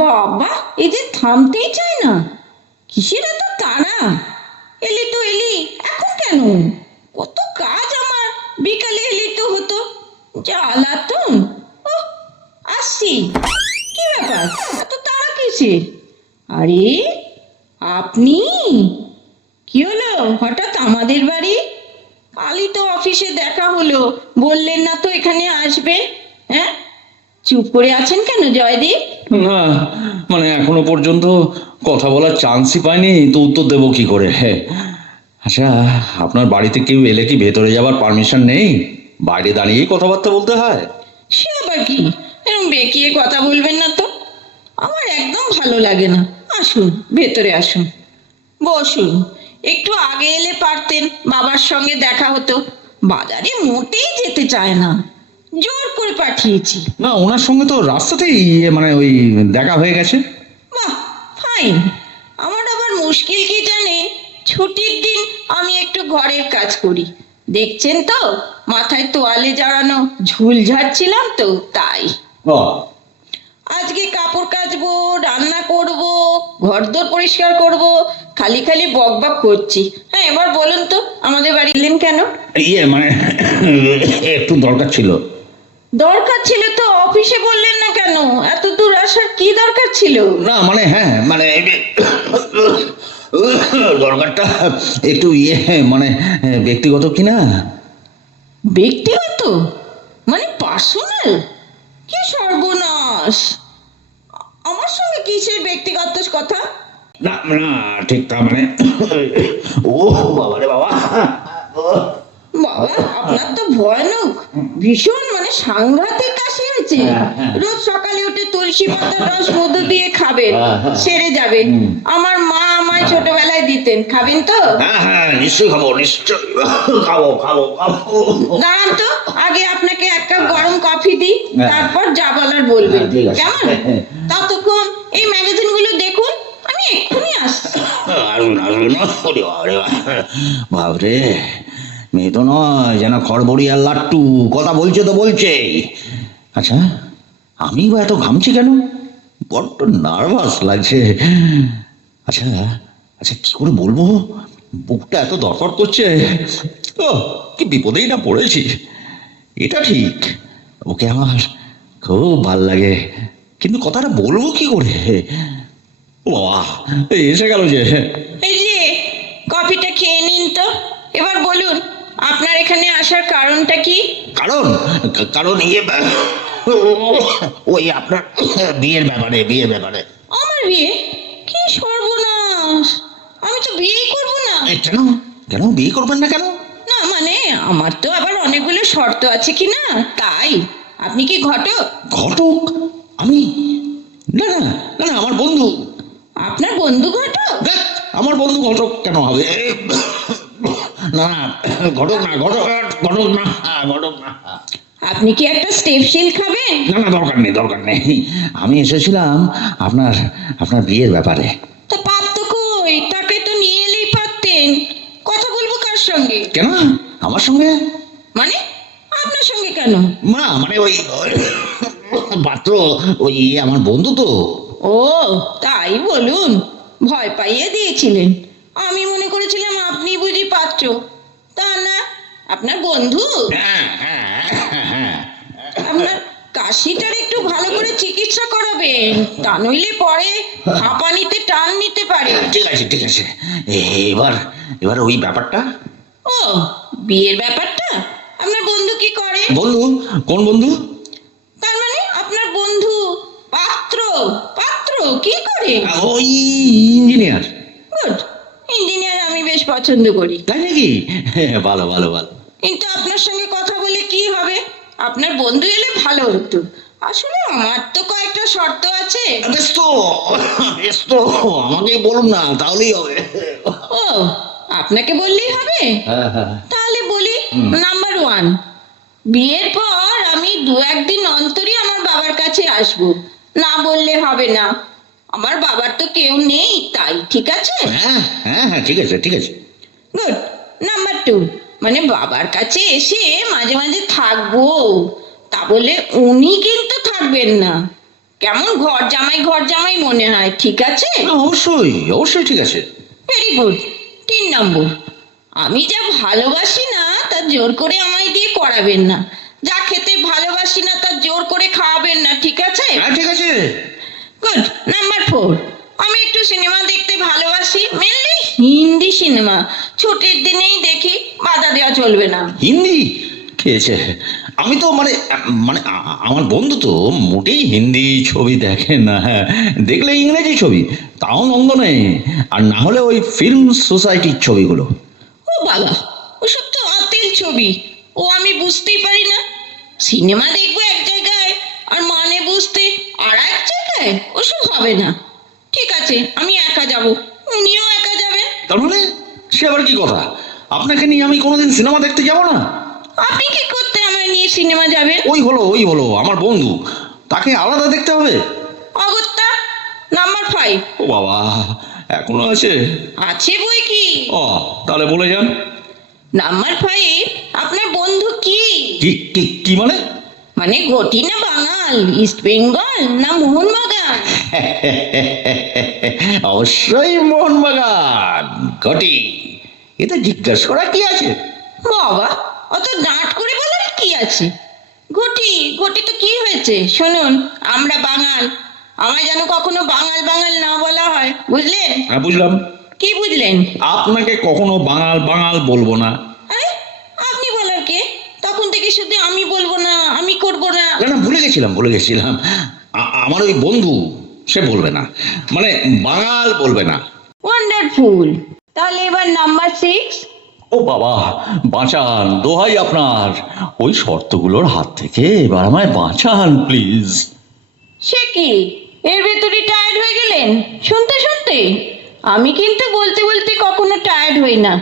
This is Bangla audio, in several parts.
বাবা, এই যে থামতেই চায় না, কিসের এত তাড়া? এলি তো এলি, এখন কেন? কত কাজ আমার, বিকালে এলি তো হতো। জ্বালাতন। ও, আসছি। কি ব্যাপার, এত তাড়া কিসের? আরে আপনি, কি হলো হঠাৎ আমাদের বাড়ি? কালই তো অফিসে দেখা হলো, বললেন না তো এখানে আসবে। হ্যাঁ, চুপ করে আছেন কেন জয়দীপ? না, মানে এখনো পর্যন্ত কথা বলার চান্সই পাইনি, তো উত্তর দেবো কি করে? আচ্ছা, আপনার বাড়িতে কেউ এলে কি ভেতরে যাবার পারমিশন নেই? বাইরে দাঁড়িয়েই কথাবার্তা বলতে হয়? সে আবার কি, এরকম বেঁকিয়ে কথা বলবেন না তো, আমার একদম ভালো লাগে না। আসুন, ভেতরে আসুন, বসুন। একটু আগে এলে পারতেন, বাবার সঙ্গে দেখা হতো। বাজারে মোটেই যেতে চায় না, জোর করে পাঠিয়েছি। না, ওনার সঙ্গে তো রাস্তাতেই মানে ওই দেখা হয়ে গেছে। বাহ, ফাইন। আমার আবার মুশকিল কি জানেন, ছুটির দিন আমি একটু ঘরের কাজ করি, দেখছেন তো, মাথায় তোয়ালে জড়ানো, ঝুল ঝাড়ছিলাম তো তাই। আজকে কাপড় কাচবো, রান্না করব, ঘরদোর পরিষ্কার করব, খালি খালি বক বক করছি। হ্যাঁ, এবার বলুন তো, আমাদের বাড়ি এলেন কেন? মানে একটু দরকার ছিল। দরকার ছিল তো অফিসে বললেন না কেন? এত দূর আসার কি দরকার ছিল? না মানে, হ্যাঁ মানে দরকারটা একটু মানে ব্যক্তিগত কিনা। ব্যক্তিগত? মানে পার্সোনাল? কি সর্বনাশ! আমার সঙ্গে কিসের ব্যক্তিগত কথা? না না, ঠিক তা মানে, ও বাবা রে বাবা, বাবা, আপনার তো ভয়ানক, ভীষণ মানে সাংঘাতিক কাশি হয়েছে। রোজ সকালে উঠে তুলসী পাতার রস মধু দিয়ে খাবেন, সেরে যাবে। আমার মা আমায় ছোটবেলায় দিতেন, খাবেন তো? হ্যাঁ হ্যাঁ, নিশ্চয়ই খাবো, নিশ্চয়ই খাবো খাবো খাবো। দাঁড়ান তো, আগে আপনাকে এক কাপ গরম কফি দিই, তারপর যা বলার বলবেন, কেমন? ততক্ষণ এই ম্যাগাজিন গুলো দেখুন, আমি এক্ষুনি আসছি। আসুন আসুন, ওরে বাবারে, বাবরে, মেয়ে তো নয়, যেন খড়বড়িয়ার লাট্টু, কথা বলছে তো বলছে। আচ্ছা, আমি বা এত ঘামছি কেন? বড্ড নার্ভাস লাগছে। আচ্ছা আচ্ছা, কি করে বলবো? বুকটা এত দরকার করছে। ও, কি বিপদেই না পড়েছি। এটা ঠিক, ওকে আমার খুব ভাল লাগে, কিন্তু কথাটা বলবো কি করে? ও বাবা, এসে গেল যে। এই যে, কফিটা খেয়ে নিন তো। এবার বলুন, আপনার এখানে আসার কারণটা কি? কারণ, কারণ ওই আপনার বিয়ের ব্যাপারে, বিয়ের ব্যাপারে। আমার বিয়ে? কি সর্বনাশ! আমি তো বিয়েই করব না। কেন? কেন বিয়ে করবেন না কেন? না মানে, আমার তো আবার অনেকগুলো শর্ত আছে কি না, তাই। আপনি কি ঘটক? ঘটক? আমি? না না না না, আমার বন্ধু। আপনার বন্ধু ঘটক? ধ্যাৎ, আমার বন্ধু ঘটক কেন হবে? না না, ঘটক না, ঘটক, ঘটক না, ঘটক না। আপনি কি একটা স্টেপশিল খাবেন? না না, দরকার নেই, দরকার নেই। আমি এসেছিলাম আপনার আপনার বিয়ের ব্যাপারে। তা পারত কই, তাকে তো নিয়ে এলেই পারতেন। কথা বলবো কার সঙ্গে? কেন আমার সঙ্গে? মানে আপনার সঙ্গে কেন? না মানে ওই পাত্র, ওই আমার বন্ধু তো। ও, তাই বলুন। ভয় পাইয়ে দিয়েছিলেন, আমি মনে করেছিলাম আপনি বুঝি পাত্র। তা না, আপনার বন্ধু। হ্যাঁ হ্যাঁ হ্যাঁ। আপনার কাশিটার একটু ভালো করে চিকিৎসা করাবেন, তা নইলে পরে হাঁপানিতে টান নিতে পারে। ঠিক আছে ঠিক আছে, এবার এবার ওই ব্যাপারটা। ও, বিয়ের ব্যাপারটা? আপনার বন্ধু কি করে? বন্ধু? কোন বন্ধু? তার মানে আপনার বন্ধু পাত্র। পাত্র কি করে? ওই ইঞ্জিনিয়ার। গুড, ইঞ্জিনিয়ার আমি বেশ পছন্দ করি। তাই নাকি? ভালো ভালো ভালো। কিন্তু আপনার সঙ্গে কথা বলে কি হবে? আপনার বন্ধু এলে ভালো হতো। আসলে আমার তো কয়েকটা শর্ত আছে। বেশ তো, বেশ তো, আমাকেই বলুন না, তাহলেই হবে। ও, আপনাকে বললেই হবে? তাহলে বলি। নাম্বার ওয়ান, বিয়ের পর আমি দু একদিন অন্তরই আমার বাবার কাছে আসবো, না বললে হবে না। আমার বাবার তো কেউ নেই, তাই। ঠিক আছে? হ্যাঁ হ্যাঁ হ্যাঁ, ঠিক আছে ঠিক আছে। গুড। নাম্বার টু, মানে বাবার কাছে এসে মাঝে মাঝে থাকবো, তা বলে উনি কিন্তু থাকবেন না। কেমন ঘর জামাই মনে হয়, ঠিক আছে? না, অবশ্যই অবশ্যই ঠিক আছে। Very good. 3 নম্বর, আমি যা ভালোবাসি না তা জোর করে আমায় দিয়ে করাবেন না। যা খেতে ভালোবাসি না তা জোর করে খাওয়াবেন না, ঠিক আছে? হ্যাঁ, ঠিক আছে। গুড। নাম্বার 4, আমি একটু সিনেমা দেখতে ভালোবাসি, মেনলি হিন্দি সিনেমা। ছুটির দিনেই দেখি, বাধা দেওয়া চলবে না। হিন্দি খেয়েছে? আমি তো মানে মানে আমার বন্ধু তো মোটেই হিন্দি ছবি দেখে না। হ্যাঁ, দেখলে ইংরেজি ছবি, তাও নন্দনে, আর না হলে ওই ফিল্ম সোসাইটির ছবিগুলো। ও বাবা, ওসব তো আতেল ছবি, ও আমি বুঝতেই পারি না। সিনেমা দেখবো এক জায়গায় আর মানে বুঝতে আর এক জায়গায়, ওসব হবে না। ঠিক আছে, আমি একা যাব, উনিও একা যাবেন। তার মানে সে আবার কি কথা? আপনাকে নিয়ে আমি কোনোদিন সিনেমা দেখতে যাব না? আপনি কি করতে আমায় নিয়ে সিনেমা যাবেন? ওই হলো আমার বন্ধু, তাকে আলাদা দেখতে হবে। অগত্যা। নাম্বার 5, ও বাবা, এখনো আছে? আছে বই কি। ও, তাহলে বলে যান। নাম্বার 5, আপনার বন্ধু কি? কি কি কি মানে? মানে ঘটি না বাঙাল, ইস্ট বেঙ্গল না মোহনবাগান? অবশ্যই মোহনবাগান, ঘটি। এটা জিজ্ঞাসা করা কি আছে? বাবা, অত ডাঁট করে বলার কি আছে? ঘটি ঘটি তো কি হয়েছে? শুনুন, আমরা বাঙাল, আমায় যেন কখনো বাঙাল বাঙাল না বলা হয়, বুঝলেন? হ্যাঁ, বুঝলাম। কি বুঝলেন? আপনাকে কখনো বাঙাল বাঙাল বলবো না। আরে, আপনি বলার কে? তখন থেকে শুধু আমি বলবো না, আমি করবো না। না না, ভুলে গেছিলাম। আমার ওই বন্ধু, সে বলবে না, মানে বাঙাল বলবে না। ওয়ান্ডারফুল। তাহলে এবার নাম্বার 6। ও বাবা, বাঁচান, দোহাই আপনার, ওই শর্তগুলোর হাত থেকে এবার আমায় বাঁচান প্লিজ। সে কি, এর ভেতরে টায়ার্ড হয়ে গেলেন শুনতে শুনতে? আমি কিন্তু বলতে বলতে কখনো টায়ার্ড হই না,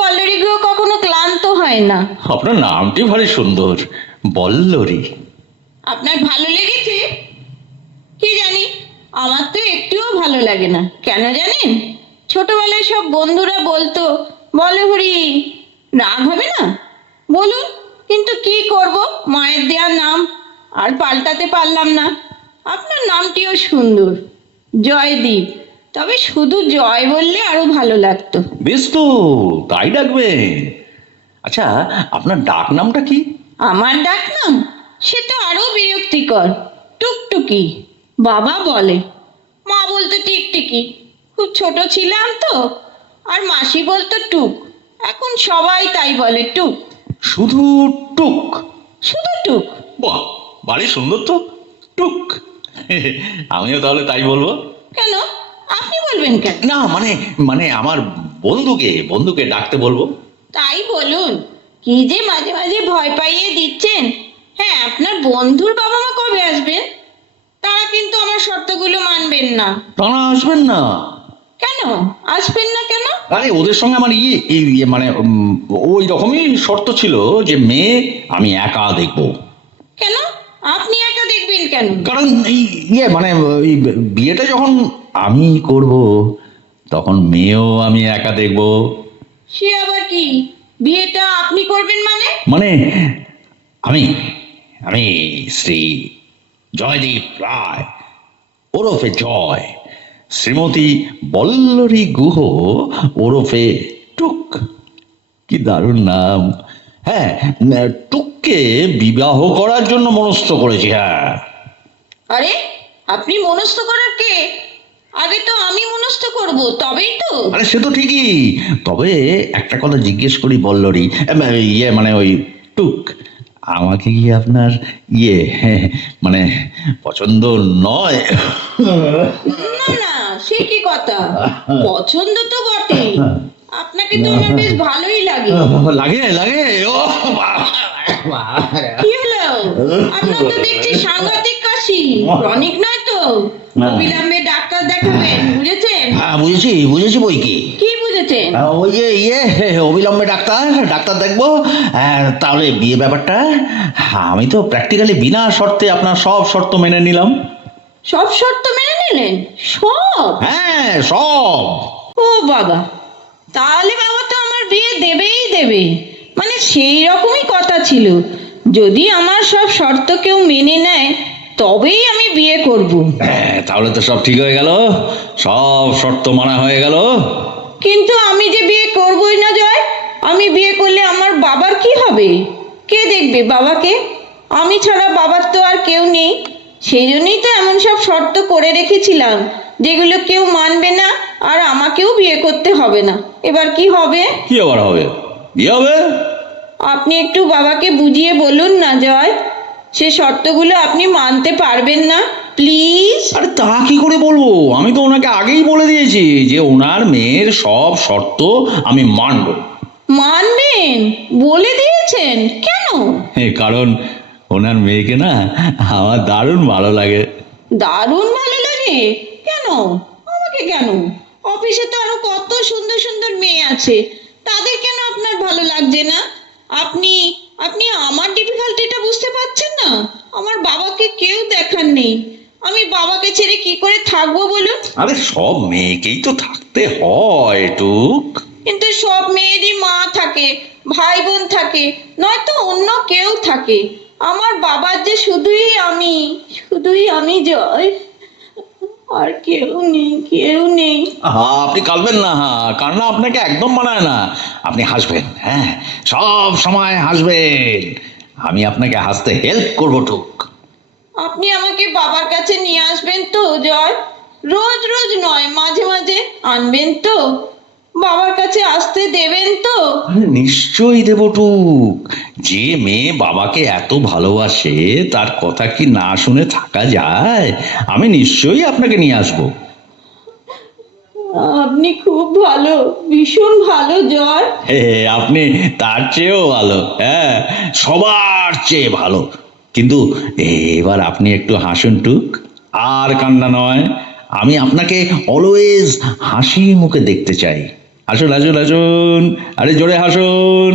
বল্লরী গুলো কখনো ক্লান্ত হয় না। আপনার নামটি ভারী সুন্দর, বল্লরী। আপনার ভালো লেগেছে? কি জানি, আমার তো একটুও ভালো লাগে না। কেন জানেন? ছোটবেলায় সব বন্ধুরা বলতো বলহরি, রাগ হবে না? বলুন, কিন্তু কি করব, মায়ের দেয়া নাম আর পাল্টাতে পারলাম না। আপনার নামটিও সুন্দর, জয়দীপ, তবে শুধু জয় বললে আরো ভালো লাগতো। বেশ তো, তাই ডাকবেন। আচ্ছা, আপনার ডাক নামটা কি? আমার ডাক নাম, সে তো আরো বিরক্তিকর, টুকটুকি। বাবা বলে, মা বলতো টিকটিকি। খুব ছোট ছিলাম তো, আর মাসি বলতো টুক। এখন সবাই তাই বলে, টুক। শুধু টুক? শুধু টুক। বাহ, ভারী সুন্দর তো, টুক। আমিও তাহলে তাই বলবো। কেন, আপনি বলবেন কেন? না মানে মানে আমার বন্ধুকে ডাকতে বলবো। তাই বলুন। কি যে মাঝে মাঝে ভয় পাইয়ে দিচ্ছেন। হ্যাঁ, আপনার বন্ধুর বাবা মা কবে আসবেন? তারা কিন্তু আমার শর্তগুলো মানবেন না। তারা আসবেন না? কেন আসবেন না? কেন? আরে, ওদের সঙ্গে আমার মানে ওই রকমই শর্ত ছিল যে মেয়ে আমি একা দেখবো। কেন আপনি একা দেখবেন কেন? কারণ এই মানে ওই বিয়েটা যখন আমি করব, তখন মেয়েও আমি একা দেখবো। সে আবার কি, বিয়েটা আপনি করবেন মানে? মানে আমি আমি শ্রী জয়দীপ রায় ওরফে জয়, শ্রীমতী বল্লরী গুহ ওরফে টুক। কি দারুণ নাম! হ্যাঁ, টুককে বিবাহ করার জন্য মনস্থ করেছি। হ্যাঁ। আরে, আপনি মনস্থ করার কে? আগে তো আমি মনস্থ করব, তবেই তো। আরে, সে তো ঠিকই, তবে একটা কথা জিজ্ঞেস করি বল্লরী, মানে ওই টুক, আমাকে কি আপনার মানে পছন্দ নয়? না না, সে কি কথা, পছন্দ তো বটে। আপনাকে তো আমার বেশ ভালোই লাগে। লাগে লাগে, ও কি হলো? আপনার তো দেখছি সাংঘাতিক কাশি, ক্রনিক নয় তো? অবিলম্বে ডাক্তার দেখাবেন, বুঝেছেন? হ্যাঁ, বুঝেছি বই কি। কি বুঝেছেন? ওই যে অবিলম্বে ডাক্তার দেখবো। তাহলে বিয়ে ব্যাপারটা আমি তো প্র্যাকটিক্যালি বিনা শর্তে আপনার সব শর্ত মেনে নিলাম। সব শর্ত মেনে নিলেন? সব? হ্যাঁ, সব। ও বাবা, তাহলে বাবা তো আমার বিয়ে দেবেই দেবে। মানে সেই রকমই কথা ছিল। যদি আমার সব শর্ত কেউ মেনে নেয়, তবেই আমি বিয়ে করব। তাহলে তো সব ঠিক হয়ে গেল, সব শর্ত মানা হয়ে গেল। কিন্তু আমি যে বিয়ে করবই না জয়, আমি বিয়ে করলে আমার বাবার কি হবে? কে দেখবে বাবাকে? আমি ছাড়া বাবার তো আর কেউ নেই। সেই জন্যই তো এমন সব শর্ত করে রেখেছিলাম, যেগুলো কেউ মানবে না, আর আমাকেও বিয়ে করতে হবে না। এবার কি হবে? কি আবার হবে? কি হবে? আপনি একটু বাবাকে বুঝিয়ে বলুন না জয়, সে শর্তগুলো আপনি মানতে পারবেন না, প্লিজ। আরে তা কি করে বলবো? আমি তো ওনাকে আগেই বলে দিয়েছি যে ওনার মেয়ের সব শর্ত আমি মানব। মানবেন বলে দিয়েছেন? কেন? কারণ ওনার মেয়েকে না আমার দারুণ ভালো লাগে। দারুণ ভালো লাগে? কেন? আমাকে কেন? অফিসে তো আরো কত সুন্দর সুন্দর মেয়ে আছে, তাদের কেন আপনার ভালো লাগছে না? আপনি আপনি আমার ডিফিকাল্টিটা বুঝতে পারছেন না? আমার বাবাকে কেউ দেখার নেই, আমি বাবাকে ছেড়ে কি করে থাকবো বলুন? আরে সব মেয়েকেই তো থাকতে হয় টুক। কিন্তু সব মেয়েরই মা থাকে, ভাই বোন থাকে, নয়তো অন্য কেউ থাকে। আমার বাবার যে শুধুই আমি জয়, আর কেউ নেই, কেউ নেই। আপনি কাঁদবেন না, কান্না আপনাকে একদম মানায় না। আপনি হাসবেন, হ্যাঁ, সব সময় হাসবেন। আমি আপনাকে হাসতে হেল্প করবো টুক। আপনি আমাকে বাবার কাছে নিয়ে আসবেন তো জয়? রোজ রোজ নয়, মাঝে মাঝে আনবেন তো? বাবার কাছে আসতে দেবেন তো? আরে নিশ্চয়ই দেবো টুক। যে মেয়ে বাবাকে এত ভালোবাসে তার কথা কি না শুনে থাকা যায়? আমি নিশ্চয়ই আপনাকে নিয়ে আসবো। আপনি খুব ভালো, ভীষণ ভালো জয়। আপনি তার চেয়েও ভালো, হ্যাঁ, সবার চেয়ে ভালো। কিন্তু এবার আপনি একটু হাসুন টুক, আর কান্না নয়। আমি আপনাকে অলওয়েজ হাসি মুখে দেখতে চাই। আসুন আসুন আসুন, আরে জোরে হাসুন।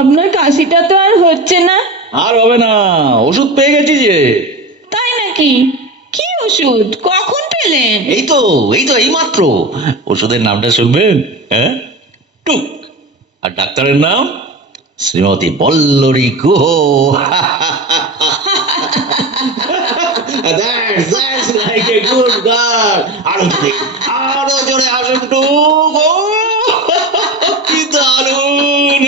আপনার কাশিটা তো আর হচ্ছে না? আর হবে না, ওষুধ পেয়ে গেছি যে। তাই নাকি? কি ওষুধ? কখন পেলেন? এই তো এই মাত্র। ওষুধের নামটা শুনবেন? হ্যাঁ, টুক। আর ডাক্তারের নাম Shrimati বল্লরী Guha. That's like a good girl. আরো জোরে আসুন টুক। ও, কি দারুণ।